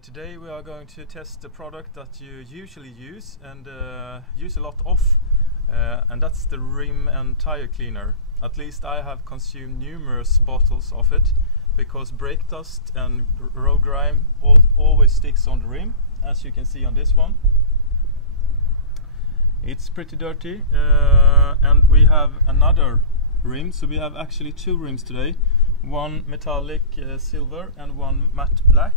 Today we are going to test the product that you usually use and use a lot of, and that's the rim and tire cleaner. At least I have consumed numerous bottles of it because brake dust and road grime always sticks on the rim, as you can see on this one. It's pretty dirty, and we have another rim, so we have actually two rims today, one metallic silver and one matte black.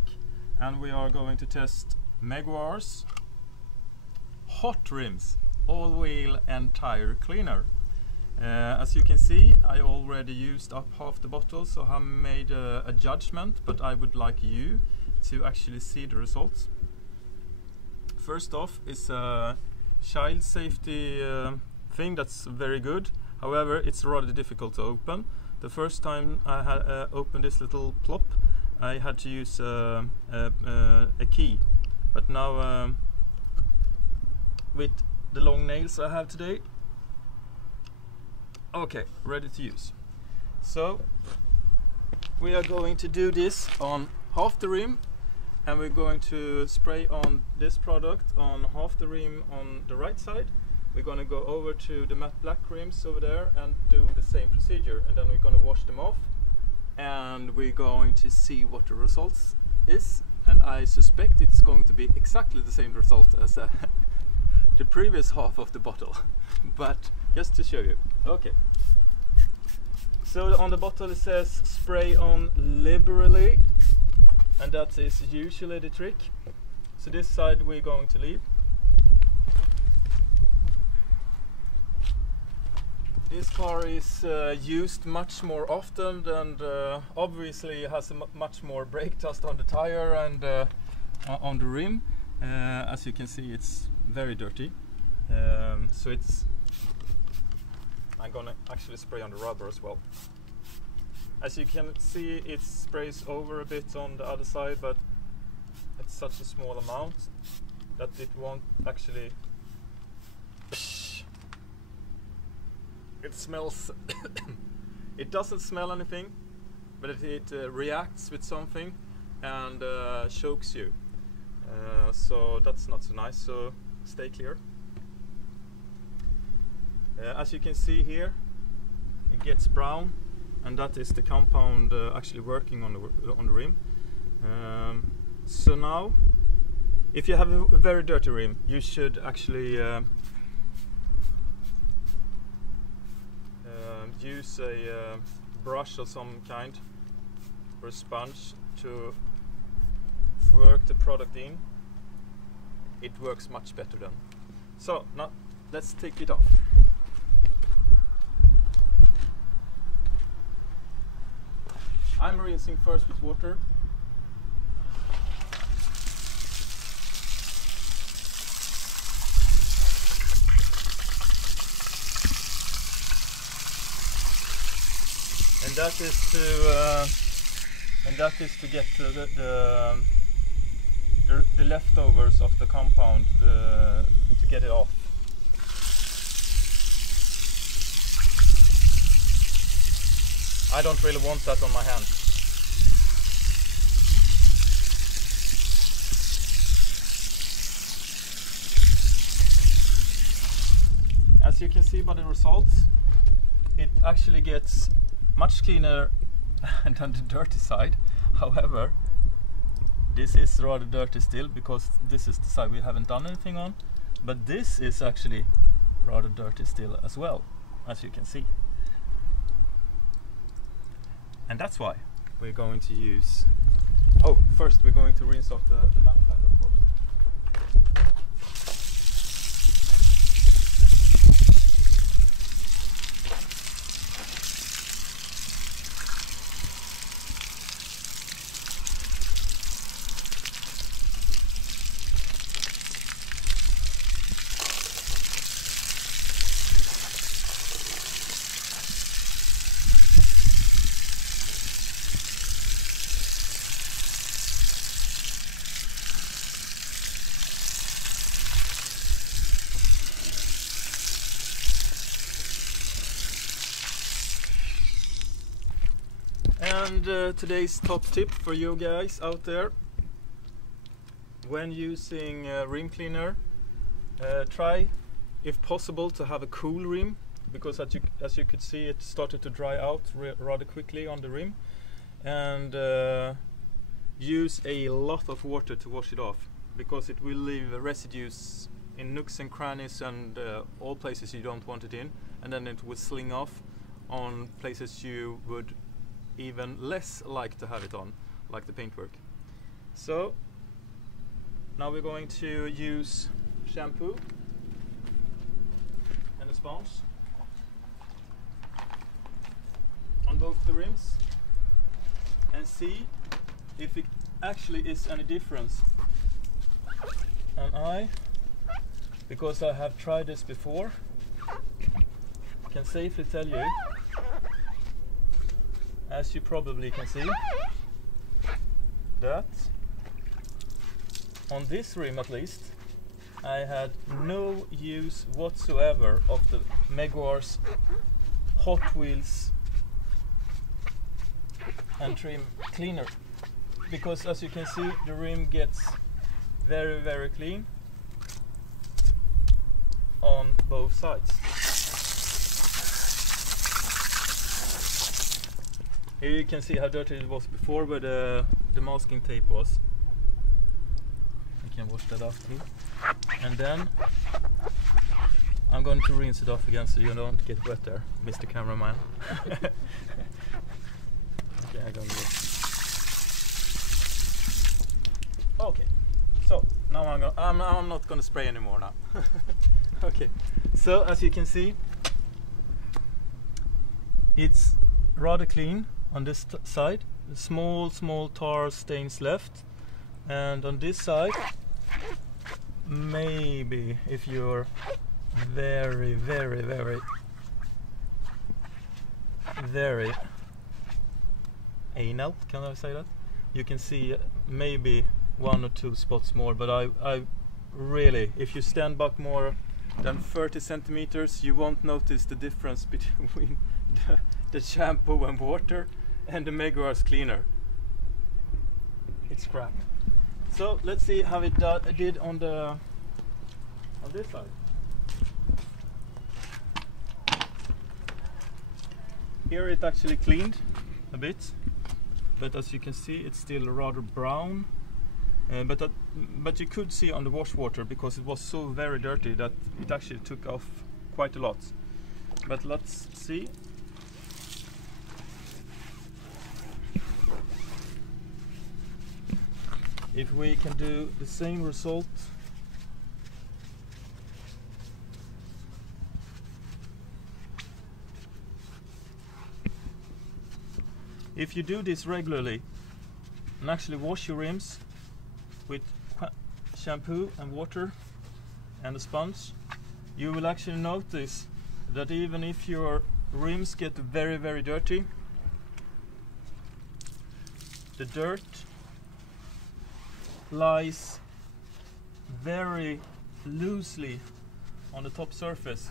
And we are going to test Meguairs hot rims, all-wheel and tire cleaner. As you can see, I already used up half the bottle, so I made a judgment, but I would like you to actually see the results. First off is a child safety thing that's very good. However, it's rather difficult to open. The first time I had opened this little plop, I had to use a key, but now with the long nails I have today, okay, ready to use. So we are going to do this on half the rim, and we're going to spray on this product on half the rim on the right side. We're going to go over to the matte black rims over there and do the same procedure, and then we're going to wash them off. And we're going to see what the results is, and I suspect it's going to be exactly the same result as the previous half of the bottle, but just to show you. Okay, so on the bottle it says spray on liberally, and that is usually the trick. So this side we're going to leave. This car is used much more often, and obviously has much more brake dust on the tire and on the rim. As you can see, it's very dirty. So I'm gonna actually spray on the rubber as well. As you can see, it sprays over a bit on the other side, but it's such a small amount that it won't actually. It smells. It doesn't smell anything, but it reacts with something and chokes you. So that's not so nice. So stay clear. As you can see here, it gets brown, and that is the compound actually working on the rim. So now, if you have a very dirty rim, you should actually use a brush of some kind or a sponge to work the product in. It works much better then. So now let's take it off. I'm rinsing first with water. And that is to get the leftovers of the compound to get it off. I don't really want that on my hand. As you can see by the results, it actually gets much cleaner than the dirty side. However, this is rather dirty still because this is the side we haven't done anything on, but this is actually rather dirty still as well, as you can see. And that's why we're going to use... Oh, first we're going to rinse off the matte black, of course. And today's top tip for you guys out there: when using rim cleaner, try if possible to have a cool rim, because as you could see, it started to dry out rather quickly on the rim, and use a lot of water to wash it off, because it will leave residues in nooks and crannies and all places you don't want it in, and then it will sling off on places you would even less like to have it on, like the paintwork. So now we're going to use shampoo and a sponge on both the rims and see if it actually is any difference. And because I have tried this before, can safely tell you, as you probably can see, that on this rim at least I had no use whatsoever of the Meguairs Hot Wheels and trim cleaner, because as you can see, the rim gets very, very clean on both sides. Here you can see how dirty it was before, where the masking tape was. I can wash that off too. And then I'm going to rinse it off again so you don't get wet there, Mr. Cameraman. Okay, I'm going to Okay, so now I'm not going to spray anymore now. Okay, so as you can see, it's rather clean on this side. Small tar stains left, and on this side, maybe if you're very anal, can I say that? You can see maybe 1 or 2 spots more, but I really, if you stand back more than 30 centimeters, you won't notice the difference between the shampoo and water and the Meguairs cleaner. It's crap. So let's see how it did on this side. Here it actually cleaned a bit, but as you can see, it's still rather brown. But you could see on the wash water, because it was so very dirty, that it actually took off quite a lot. But let's see. If we can do the same result if you do this regularly and actually wash your rims with shampoo and water and a sponge, you will actually notice that even if your rims get very dirty, the dirt lies very loosely on the top surface,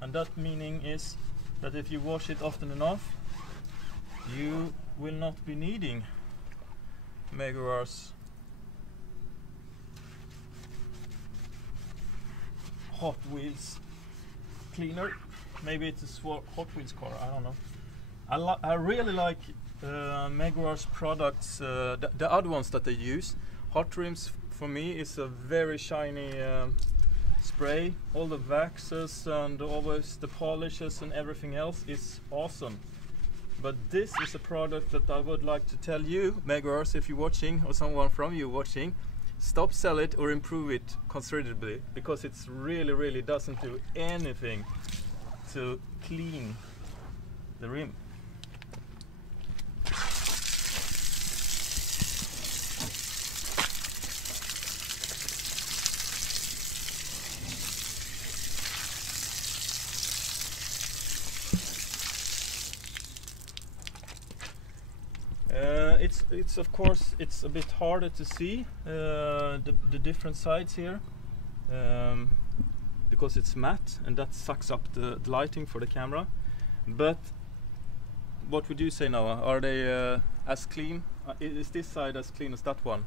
and that meaning is that if you wash it often enough, you will not be needing Meguairs Hot Wheels cleaner. Maybe it's a Hot Wheels car, I don't know. I really like Meguairs products, the other ones that they use. Hot Rims for me is a very shiny spray. All the waxes and always the polishes and everything else is awesome. But this is a product that I would like to tell you, Meguairs, if you're watching, or someone from you watching, stop sell it or improve it considerably, because it's really doesn't do anything to clean the rim. It's of course it's a bit harder to see the different sides here, because it's matte and that sucks up the lighting for the camera. But what would you say, Noah? Are they as clean? Is this side as clean as that one?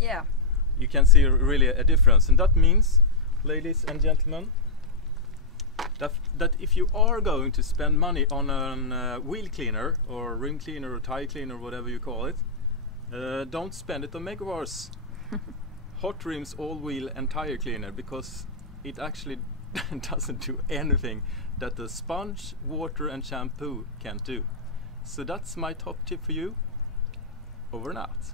Yeah. you can see really a difference. And that means, ladies and gentlemen, that if you are going to spend money on a wheel cleaner or rim cleaner or tire cleaner, whatever you call it, don't spend it on Meguairs hot rims all wheel and tire cleaner, because it actually doesn't do anything that the sponge, water and shampoo can't do. So that's my top tip for you. Over and out.